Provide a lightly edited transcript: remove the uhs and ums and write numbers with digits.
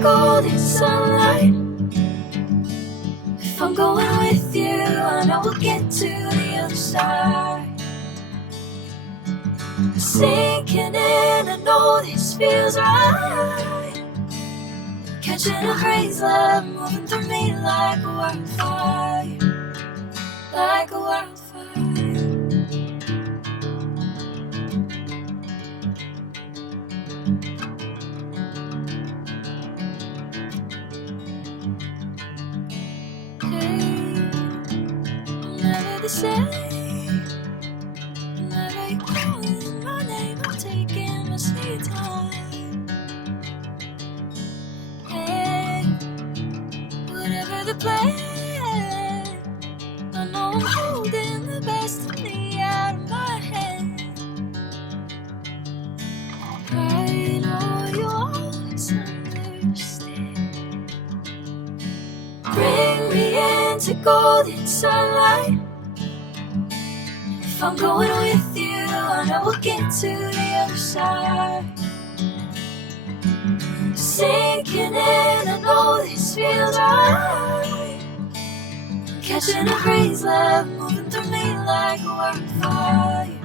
golden sunlight. If I'm going with you, I know we'll get to the other side. Sinking in, I know this feels right. Catching a haze love moving through me like a wildfire, like a wildfire. Never the same. Whenever you're calling my name, I'm taking my sweet time. Hey, whatever the plan, I know I'm holding the best of me out of my hand. I know you always understand. Bring me into golden sunlight. If I'm going with you, I know we'll get to the other side. Sinking in, I know this feels right. Catching a haze love moving through me like a wildfire.